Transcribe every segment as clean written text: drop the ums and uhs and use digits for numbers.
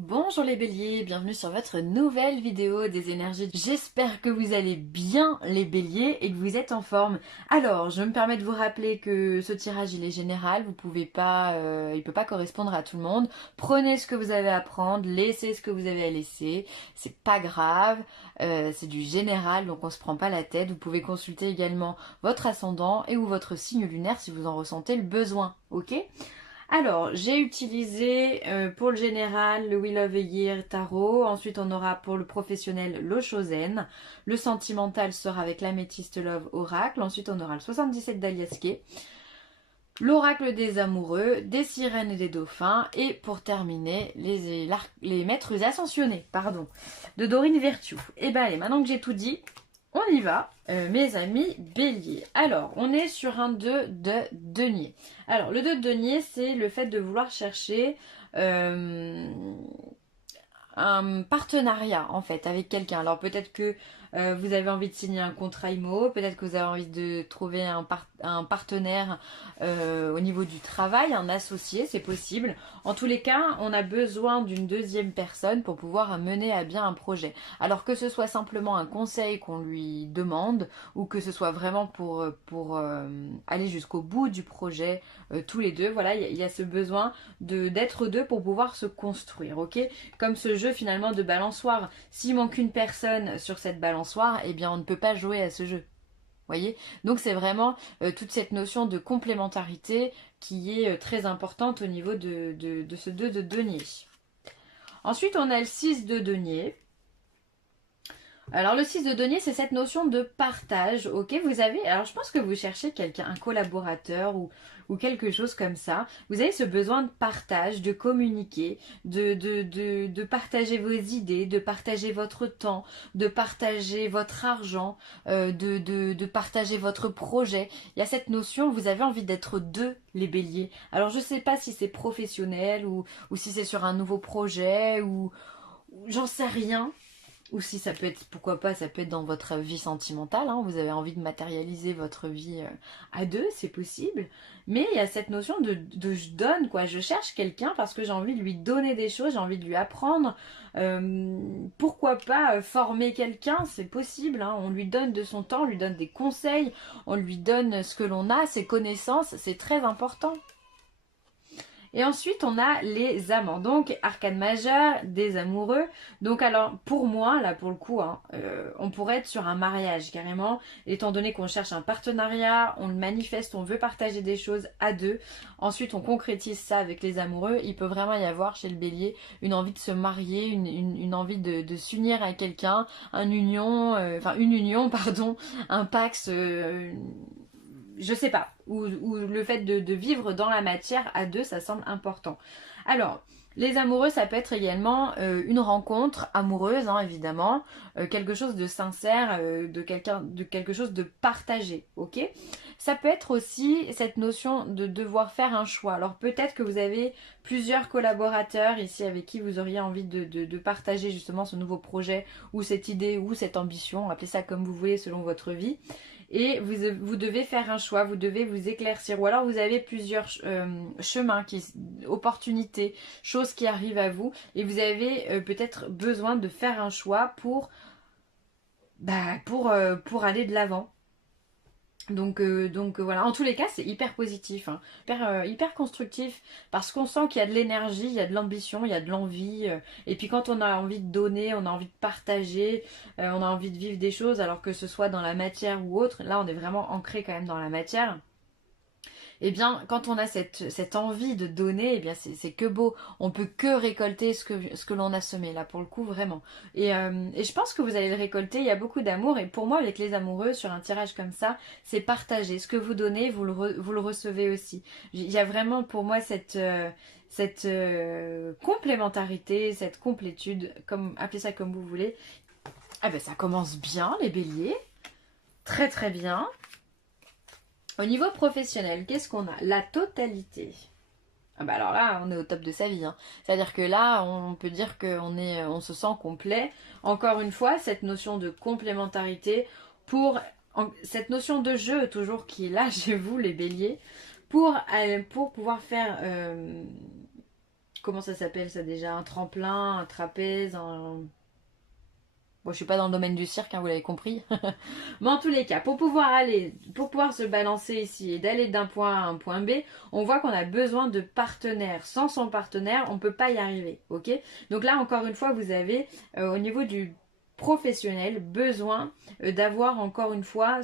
Bonjour les béliers, bienvenue sur votre nouvelle vidéo des énergies. J'espère que vous allez bien les béliers et que vous êtes en forme. Alors, je me permets de vous rappeler que ce tirage il est général, vous pouvez pas, il peut pas correspondre à tout le monde. Prenez ce que vous avez à prendre, laissez ce que vous avez à laisser, c'est pas grave, c'est du général donc on se prend pas la tête. Vous pouvez consulter également votre ascendant et ou votre signe lunaire si vous en ressentez le besoin, ok? Alors, j'ai utilisé pour le général le Wheel of the Year Tarot. Ensuite, on aura pour le professionnel le Chosen. Le sentimental sera avec l'Améthyste Love Oracle. Ensuite, on aura le 77 d'Aliaské. L'oracle des amoureux, des sirènes et des dauphins. Et pour terminer, les maîtres ascensionnés, de Dorine Virtue. Et ben allez, maintenant que j'ai tout dit, on y va, mes amis béliers. Alors, on est sur un 2 de denier. Alors, le 2 de denier, c'est le fait de vouloir chercher un partenariat, en fait, avec quelqu'un. Alors, peut-être que vous avez envie de signer un contrat IMO, peut-être que vous avez envie de trouver un partenaire au niveau du travail, un associé, c'est possible. En tous les cas, on a besoin d'une deuxième personne pour pouvoir mener à bien un projet. Alors que ce soit simplement un conseil qu'on lui demande ou que ce soit vraiment pour aller jusqu'au bout du projet tous les deux, voilà, il y a ce besoin d'être deux pour pouvoir se construire, ok? Comme ce jeu finalement de balançoire. S'il manque une personne sur cette balançoire, eh bien on ne peut pas jouer à ce jeu. Voyez. Donc c'est vraiment toute cette notion de complémentarité qui est très importante au niveau de ce 2 de denier. Ensuite, on a le 6 de denier. Alors le 6 de denier, c'est cette notion de partage, ok? Vous avez, alors je pense que vous cherchez quelqu'un, un collaborateur ou quelque chose comme ça. Vous avez ce besoin de partage, de communiquer, de partager vos idées, de partager votre temps, de partager votre argent, de partager votre projet. Il y a cette notion, vous avez envie d'être deux, les béliers. Alors je sais pas si c'est professionnel ou si c'est sur un nouveau projet ou j'en sais rien. Ou si ça peut être, pourquoi pas, ça peut être dans votre vie sentimentale, hein, vous avez envie de matérialiser votre vie à deux, c'est possible. Mais il y a cette notion de je donne, quoi. Je cherche quelqu'un parce que j'ai envie de lui donner des choses, j'ai envie de lui apprendre. Pourquoi pas former quelqu'un, c'est possible. Hein. On lui donne de son temps, on lui donne des conseils, on lui donne ce que l'on a, ses connaissances, c'est très important. Et ensuite, on a les amants. Donc, arcane majeure, des amoureux. Donc, alors, pour moi, là, pour le coup, hein, on pourrait être sur un mariage, carrément. Étant donné qu'on cherche un partenariat, on le manifeste, on veut partager des choses à deux. Ensuite, on concrétise ça avec les amoureux. Il peut vraiment y avoir, chez le bélier, une envie de se marier, une envie de s'unir à quelqu'un, une union, pardon, un pax... je sais pas, ou le fait de vivre dans la matière à deux, ça semble important. Alors, les amoureux, ça peut être également une rencontre amoureuse, hein, évidemment, quelque chose de sincère, de quelque chose de partagé, ok? Ça peut être aussi cette notion de devoir faire un choix. Alors peut-être que vous avez plusieurs collaborateurs ici avec qui vous auriez envie de partager justement ce nouveau projet ou cette idée ou cette ambition, appelez ça comme vous voulez selon votre vie. Et vous devez faire un choix, vous devez vous éclaircir. Ou alors vous avez plusieurs chemins, opportunités, choses qui arrivent à vous. Et vous avez peut-être besoin de faire un choix pour aller de l'avant. Donc voilà, en tous les cas, c'est hyper positif, hein. Hyper constructif, parce qu'on sent qu'il y a de l'énergie, il y a de l'ambition, il y a de l'envie. Et puis quand on a envie de donner, on a envie de partager, on a envie de vivre des choses, alors que ce soit dans la matière ou autre, là on est vraiment ancré quand même dans la matière. Eh bien, quand on a cette envie de donner, eh bien, c'est que beau. On peut que récolter ce que l'on a semé, là, pour le coup, vraiment. Et je pense que vous allez le récolter. Il y a beaucoup d'amour. Et pour moi, avec les amoureux, sur un tirage comme ça, c'est partager. Ce que vous donnez, vous le recevez aussi. Il y a vraiment, pour moi, cette complémentarité, cette complétude, appelez ça comme vous voulez. Ah ben, ça commence bien, les béliers. Très, très bien. Au niveau professionnel, qu'est-ce qu'on a? La totalité. Ah bah alors là, on est au top de sa vie, hein. C'est-à-dire que là, on peut dire on se sent complet. Encore une fois, cette notion de complémentarité cette notion de jeu toujours qui est là chez vous, les béliers, pour pouvoir faire comment ça s'appelle ça déjà? Un tremplin, un trapèze, un... Bon, je suis pas dans le domaine du cirque, hein, vous l'avez compris. Mais en tous les cas, pour pouvoir se balancer ici et d'aller d'un point A à un point B, on voit qu'on a besoin de partenaires. Sans son partenaire, on ne peut pas y arriver, ok? Donc là, encore une fois, vous avez au niveau du professionnel besoin d'avoir encore une fois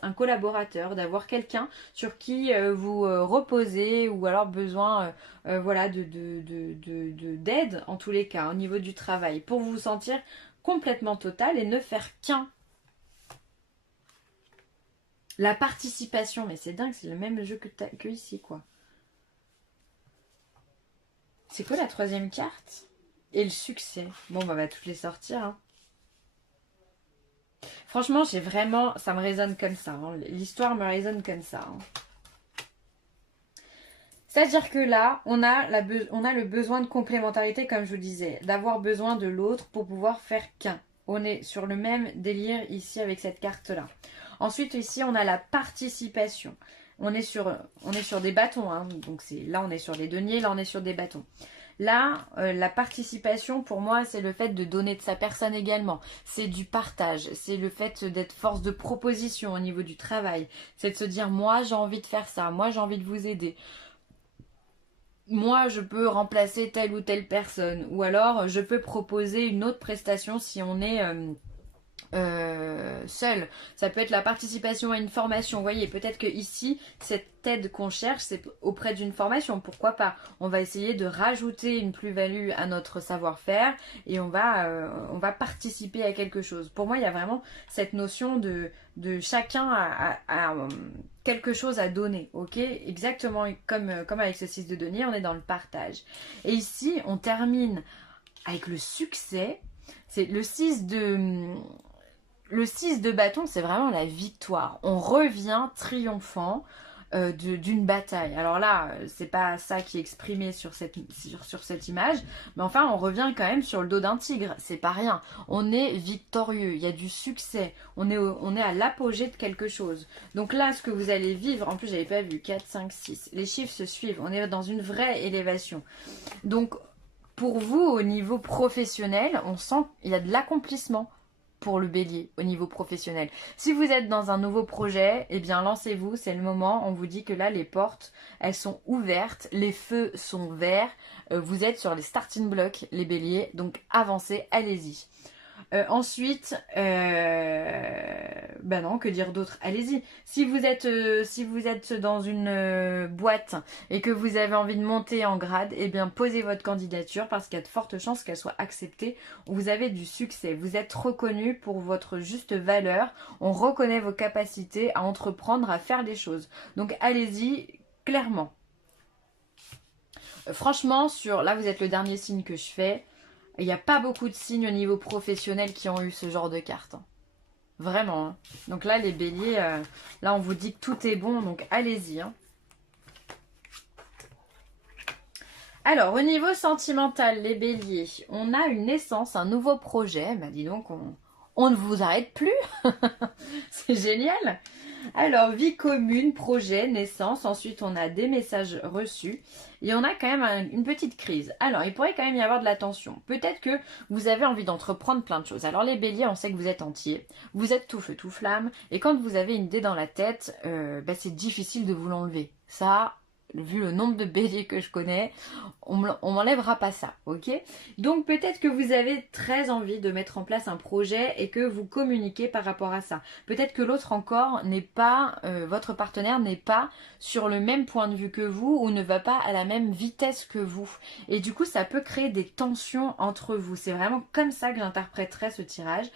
un collaborateur, d'avoir quelqu'un sur qui vous reposez ou alors besoin voilà, d'aide en tous les cas au niveau du travail pour vous sentir complètement total et ne faire qu'un. La participation, mais c'est dingue, c'est le même jeu que ici, quoi. C'est quoi la troisième carte? Et le succès. Bon, bah, on va toutes les sortir. Hein. Franchement, j'ai vraiment... Ça me résonne comme ça. Hein. L'histoire me résonne comme ça. Hein. C'est-à-dire que là, on a le besoin de complémentarité, comme je vous disais. D'avoir besoin de l'autre pour pouvoir faire qu'un. On est sur le même délire ici avec cette carte-là. Ensuite, ici, on a la participation. On est sur des bâtons. Hein. Donc là, on est sur des deniers. Là, on est sur des bâtons. Là, la participation, pour moi, c'est le fait de donner de sa personne également. C'est du partage. C'est le fait d'être force de proposition au niveau du travail. C'est de se dire, moi, j'ai envie de faire ça. Moi, j'ai envie de vous aider. Moi, je peux remplacer telle ou telle personne. Ou alors, je peux proposer une autre prestation si on est seul. Ça peut être la participation à une formation. Vous voyez, peut-être que ici, cette aide qu'on cherche, c'est auprès d'une formation. Pourquoi pas? On va essayer de rajouter une plus-value à notre savoir-faire et on va participer à quelque chose. Pour moi, il y a vraiment cette notion de chacun a quelque chose à donner, ok? Exactement comme avec ce 6 de denier, on est dans le partage. Et ici, on termine avec le succès. C'est le 6 de... Le 6 de bâton, c'est vraiment la victoire. On revient triomphant d'une bataille. Alors là, c'est pas ça qui est exprimé sur cette image, mais enfin, on revient quand même sur le dos d'un tigre. C'est pas rien. On est victorieux, il y a du succès. On est à l'apogée de quelque chose. Donc là, ce que vous allez vivre, en plus, j'avais pas vu, 4, 5, 6. Les chiffres se suivent. On est dans une vraie élévation. Donc, pour vous, au niveau professionnel, on sent qu'il y a de l'accomplissement pour le bélier au niveau professionnel. Si vous êtes dans un nouveau projet, eh bien lancez-vous, c'est le moment. On vous dit que là, les portes, elles sont ouvertes, les feux sont verts. Vous êtes sur les starting blocks, les béliers, donc avancez, allez-y. Ensuite, ben non, que dire d'autre? Allez-y. Si vous êtes dans une boîte et que vous avez envie de monter en grade, eh bien posez votre candidature parce qu'il y a de fortes chances qu'elle soit acceptée. Vous avez du succès. Vous êtes reconnu pour votre juste valeur. On reconnaît vos capacités à entreprendre, à faire des choses. Donc allez-y, clairement. Franchement, là vous êtes le dernier signe que je fais. Il n'y a pas beaucoup de signes au niveau professionnel qui ont eu ce genre de carte. Hein. Vraiment. Hein. Donc là, les béliers, là, on vous dit que tout est bon, donc allez-y. Hein. Alors, au niveau sentimental, les béliers, on a une naissance, un nouveau projet. Bah, dis donc, on ne vous arrête plus. C'est génial. Alors, vie commune, projet, naissance. Ensuite, on a des messages reçus. Et on a quand même une petite crise. Alors, il pourrait quand même y avoir de la tension. Peut-être que vous avez envie d'entreprendre plein de choses. Alors, les béliers, on sait que vous êtes entiers. Vous êtes tout feu, tout flamme. Et quand vous avez une idée dans la tête, c'est difficile de vous l'enlever. Ça, vu le nombre de béliers que je connais, on m'enlèvera pas ça, ok? Donc peut-être que vous avez très envie de mettre en place un projet et que vous communiquez par rapport à ça. Peut-être que l'autre encore n'est pas, votre partenaire n'est pas sur le même point de vue que vous ou ne va pas à la même vitesse que vous. Et du coup, ça peut créer des tensions entre vous. C'est vraiment comme ça que j'interpréterais ce tirage.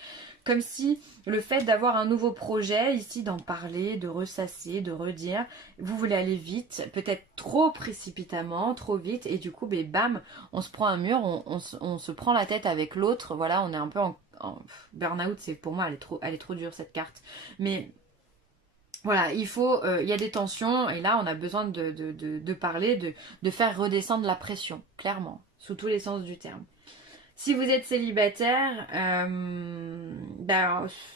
Comme si le fait d'avoir un nouveau projet, ici d'en parler, de ressasser, de redire, vous voulez aller vite, peut-être trop précipitamment, trop vite, et du coup, bam, on se prend un mur, on se prend la tête avec l'autre, voilà, on est un peu en burn-out, c'est pour moi, elle est trop dure cette carte. Mais voilà, il y a des tensions, et là, on a besoin de parler, de faire redescendre la pression, clairement, sous tous les sens du terme. Si vous êtes célibataire,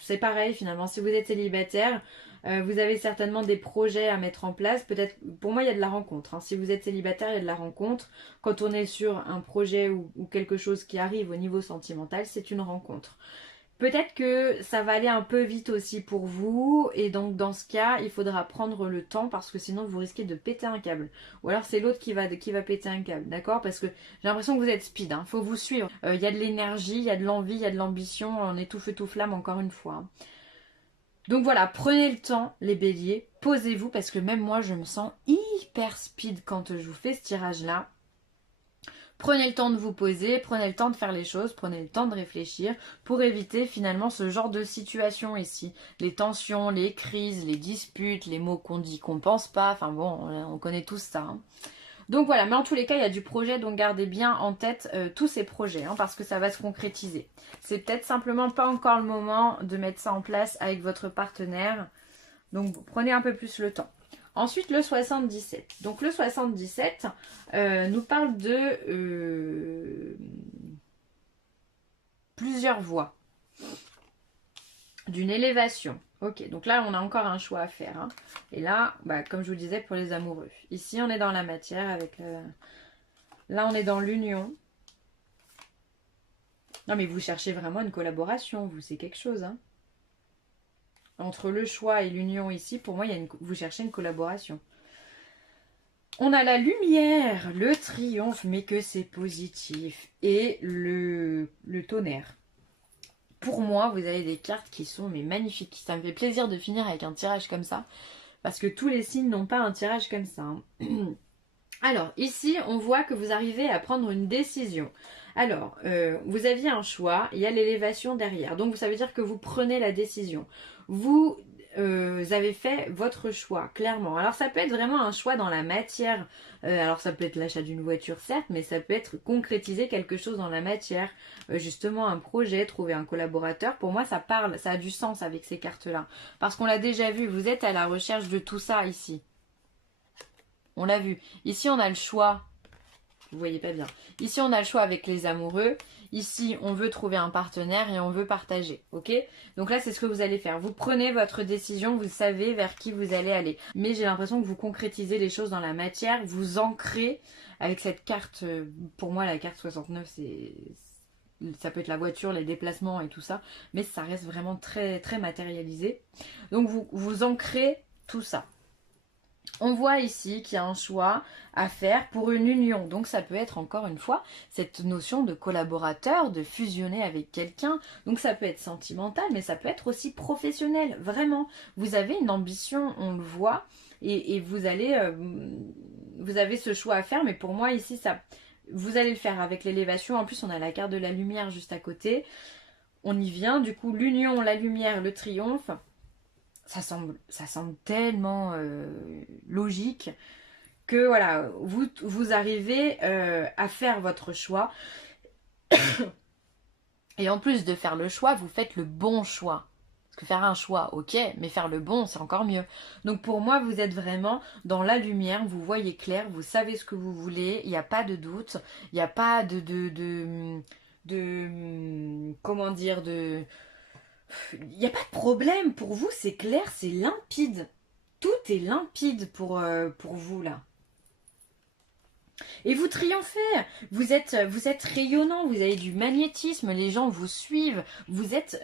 c'est pareil finalement. Si vous êtes célibataire, Vous avez certainement des projets à mettre en place. Peut-être, pour moi, il y a de la rencontre, hein. Si vous êtes célibataire, il y a de la rencontre. Quand on est sur un projet ou quelque chose qui arrive au niveau sentimental, c'est une rencontre. Peut-être que ça va aller un peu vite aussi pour vous, et donc dans ce cas, il faudra prendre le temps parce que sinon vous risquez de péter un câble. Ou alors c'est l'autre qui va péter un câble, d'accord? Parce que j'ai l'impression que vous êtes speed, hein. Faut vous suivre. Il y a de l'énergie, il y a de l'envie, il y a de l'ambition, on est tout feu tout flamme encore une fois, hein. Donc voilà, prenez le temps, les béliers, posez-vous parce que même moi je me sens hyper speed quand je vous fais ce tirage-là. Prenez le temps de vous poser, prenez le temps de faire les choses, prenez le temps de réfléchir pour éviter finalement ce genre de situation ici. Les tensions, les crises, les disputes, les mots qu'on dit qu'on pense pas, enfin bon, on connaît tous ça, hein. Donc voilà, mais en tous les cas, il y a du projet, donc gardez bien en tête tous ces projets, hein, parce que ça va se concrétiser. C'est peut-être simplement pas encore le moment de mettre ça en place avec votre partenaire, donc prenez un peu plus le temps. Ensuite, le 77. Donc le 77 nous parle de plusieurs voies, d'une élévation. Ok, donc là, on a encore un choix à faire, hein. Et là, bah, comme je vous disais, pour les amoureux. Ici, on est dans la matière avec... Là, on est dans l'union. Non, mais vous cherchez vraiment une collaboration, vous, c'est quelque chose, hein. Entre le choix et l'union ici, pour moi, vous cherchez une collaboration. On a la lumière, le triomphe, mais que c'est positif. Et le tonnerre. Pour moi, vous avez des cartes qui sont mais magnifiques. Ça me fait plaisir de finir avec un tirage comme ça. Parce que tous les signes n'ont pas un tirage comme ça, hein. Alors, ici, on voit que vous arrivez à prendre une décision. Alors, vous aviez un choix, il y a l'élévation derrière. Donc, ça veut dire que vous prenez la décision. Vous avez fait votre choix, clairement. Alors, ça peut être vraiment un choix dans la matière. Alors, ça peut être l'achat d'une voiture, certes, mais ça peut être concrétiser quelque chose dans la matière. Justement, un projet, trouver un collaborateur. Pour moi, ça parle, ça a du sens avec ces cartes-là. Parce qu'on l'a déjà vu, vous êtes à la recherche de tout ça ici. On l'a vu. Ici, on a le choix. Vous voyez pas bien. Ici, on a le choix avec les amoureux. Ici, on veut trouver un partenaire et on veut partager. Ok? Donc là, c'est ce que vous allez faire. Vous prenez votre décision, vous savez vers qui vous allez aller. Mais j'ai l'impression que vous concrétisez les choses dans la matière. Vous ancrez avec cette carte. Pour moi, la carte 69, ça peut être la voiture, les déplacements et tout ça. Mais ça reste vraiment très, très matérialisé. Donc, vous ancrez tout ça. On voit ici qu'il y a un choix à faire pour une union. Donc ça peut être encore une fois cette notion de collaborateur, de fusionner avec quelqu'un. Donc ça peut être sentimental, mais ça peut être aussi professionnel. Vraiment, vous avez une ambition, on le voit, et vous avez ce choix à faire. Mais pour moi ici, vous allez le faire avec l'élévation. En plus, on a la carte de la lumière juste à côté. On y vient. Du coup, l'union, la lumière, le triomphe. Ça semble tellement logique que voilà, vous arrivez à faire votre choix. Et en plus de faire le choix, vous faites le bon choix. Parce que faire un choix, ok, mais faire le bon, c'est encore mieux. Donc pour moi, vous êtes vraiment dans la lumière, vous voyez clair, vous savez ce que vous voulez, il n'y a pas de doute, il n'y a pas comment dire, il n'y a pas de problème pour vous, c'est clair, c'est limpide. Tout est limpide pour vous là. Et vous triomphez, vous êtes rayonnant, vous avez du magnétisme, les gens vous suivent, vous êtes...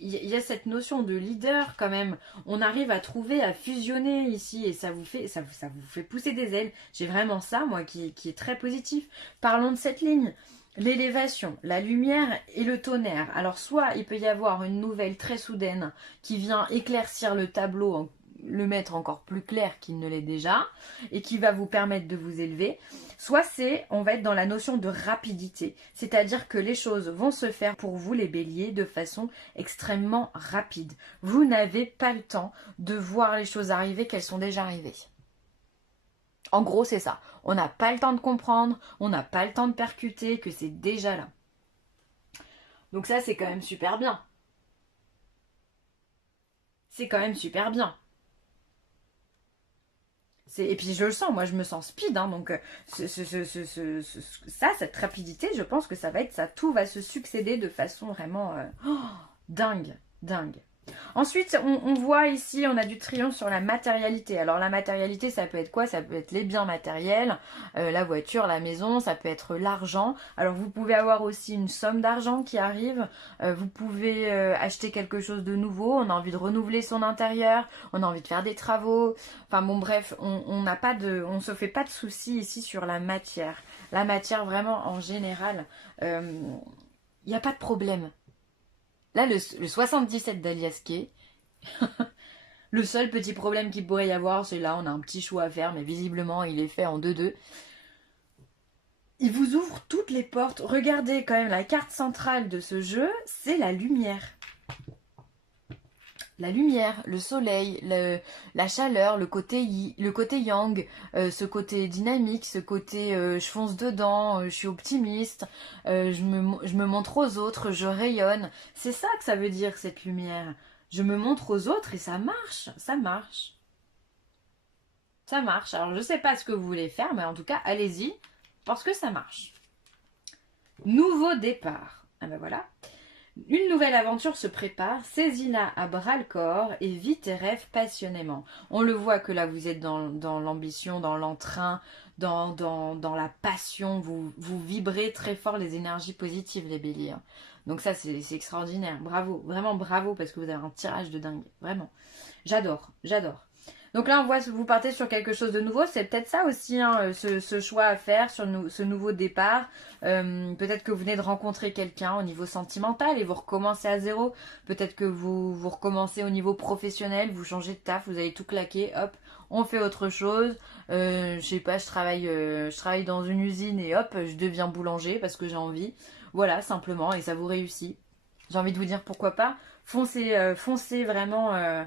Il y a cette notion de leader quand même. On arrive à trouver, à fusionner ici et ça vous fait pousser des ailes. J'ai vraiment ça, moi, qui est très positif. Parlons de cette ligne. L'élévation, la lumière et le tonnerre. Alors soit il peut y avoir une nouvelle très soudaine qui vient éclaircir le tableau, le mettre encore plus clair qu'il ne l'est déjà et qui va vous permettre de vous élever. Soit on va être dans la notion de rapidité, c'est-à-dire que les choses vont se faire pour vous les béliers de façon extrêmement rapide. Vous n'avez pas le temps de voir les choses arriver qu'elles sont déjà arrivées. En gros, c'est ça. On n'a pas le temps de comprendre, on n'a pas le temps de percuter, que c'est déjà là. Donc ça, c'est quand même super bien. C'est quand même super bien. Et puis je le sens, moi je me sens speed, hein, donc cette rapidité, je pense que ça va être ça. Tout va se succéder de façon vraiment dingue, dingue. Ensuite, on voit ici, on a du triomphe sur la matérialité. Alors la matérialité, ça peut être quoi? Ça peut être les biens matériels, la voiture, la maison, ça peut être l'argent. Alors vous pouvez avoir aussi une somme d'argent qui arrive. Vous pouvez acheter quelque chose de nouveau. On a envie de renouveler son intérieur. On a envie de faire des travaux. Enfin bon, bref, on n'a pas de, on se fait pas de soucis ici sur la matière. La matière, vraiment, en général, il n'y a pas de problème. Là, le 77 d'Alias Kay, le seul petit problème qu'il pourrait y avoir, c'est là, on a un petit choix à faire, mais visiblement, il est fait en 2-2. Il vous ouvre toutes les portes. Regardez quand même la carte centrale de ce jeu, c'est la lumière. La lumière, le soleil, la chaleur, le côté yang, ce côté dynamique, ce côté je fonce dedans, je suis optimiste, je me montre aux autres, je rayonne. C'est ça que ça veut dire cette lumière. Je me montre aux autres et ça marche, ça marche. Ça marche. Alors je sais pas ce que vous voulez faire, mais en tout cas allez-y, parce que ça marche. Nouveau départ. Ah ben voilà. Une nouvelle aventure se prépare, saisis-la à bras-le-corps et vis tes rêves passionnément. On le voit que là vous êtes dans l'ambition, dans l'entrain, dans la passion, vous vibrez très fort les énergies positives les béliers. Donc ça c'est extraordinaire, bravo, vraiment bravo parce que vous avez un tirage de dingue, vraiment. J'adore, j'adore. Donc là, on voit que vous partez sur quelque chose de nouveau. C'est peut-être ça aussi, hein, ce choix à faire sur ce nouveau départ. Peut-être que vous venez de rencontrer quelqu'un au niveau sentimental et vous recommencez à zéro. Peut-être que vous recommencez au niveau professionnel, vous changez de taf, vous avez tout claqué, hop, on fait autre chose. Je sais pas, je travaille dans une usine et hop, je deviens boulanger parce que j'ai envie. Voilà, simplement, et ça vous réussit. J'ai envie de vous dire pourquoi pas. Foncez vraiment...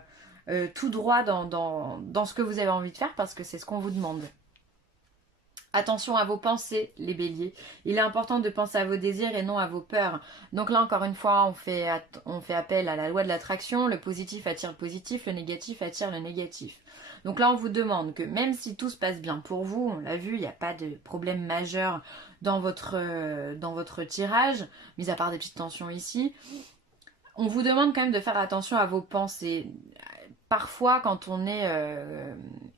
tout droit dans ce que vous avez envie de faire parce que c'est ce qu'on vous demande. Attention à vos pensées, les béliers. Il est important de penser à vos désirs et non à vos peurs. Donc là, encore une fois, on fait appel à la loi de l'attraction. Le positif attire le positif, le négatif attire le négatif. Donc là, on vous demande que même si tout se passe bien pour vous, on l'a vu, il n'y a pas de problème majeur dans votre tirage, mis à part des petites tensions ici, on vous demande quand même de faire attention à vos pensées. Parfois, quand on est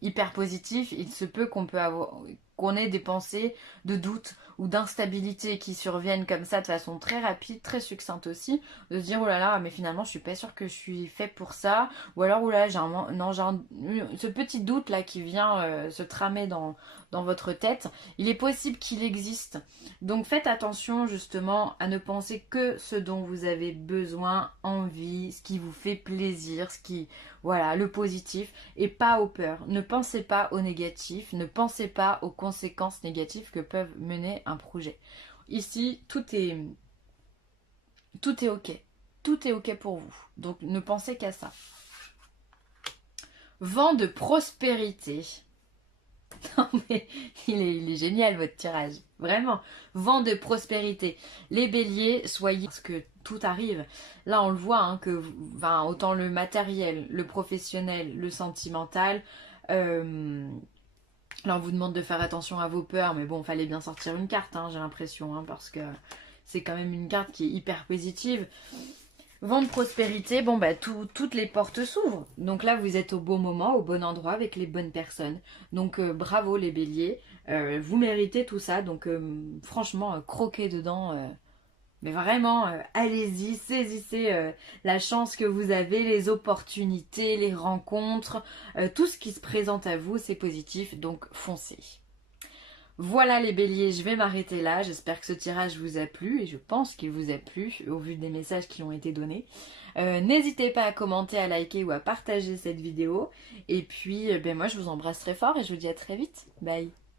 hyper positif, il se peut qu'on ait des pensées de doute ou d'instabilité qui surviennent comme ça de façon très rapide, très succincte aussi, de se dire oh là là, mais finalement je suis pas sûre que je suis fait pour ça, ou alors oh là ce petit doute là qui vient se tramer dans votre tête, il est possible qu'il existe. Donc faites attention justement à ne penser que ce dont vous avez besoin, envie, ce qui vous fait plaisir, voilà, le positif et pas aux peurs. Ne pensez pas au négatif, ne pensez pas aux conséquences négatives que peuvent mener un projet. Ici, tout est ok. Tout est ok pour vous. Donc ne pensez qu'à ça. Vent de prospérité. Non mais il est génial votre tirage, vraiment. Vent de prospérité. Les béliers, soyez... Parce que tout arrive. Là on le voit, hein, autant le matériel, le professionnel, le sentimental. Là on vous demande de faire attention à vos peurs, mais bon, fallait bien sortir une carte, hein, j'ai l'impression, hein, parce que c'est quand même une carte qui est hyper positive. Vent de prospérité, bon bah toutes les portes s'ouvrent. Donc là vous êtes au bon moment, au bon endroit avec les bonnes personnes. Donc bravo les béliers, vous méritez tout ça. Donc franchement croquez dedans. Mais vraiment allez-y, saisissez la chance que vous avez, les opportunités, les rencontres, tout ce qui se présente à vous c'est positif. Donc foncez. Voilà les béliers, je vais m'arrêter là. J'espère que ce tirage vous a plu et je pense qu'il vous a plu au vu des messages qui ont été donnés. N'hésitez pas à commenter, à liker ou à partager cette vidéo. Et puis moi je vous embrasse très fort et je vous dis à très vite. Bye.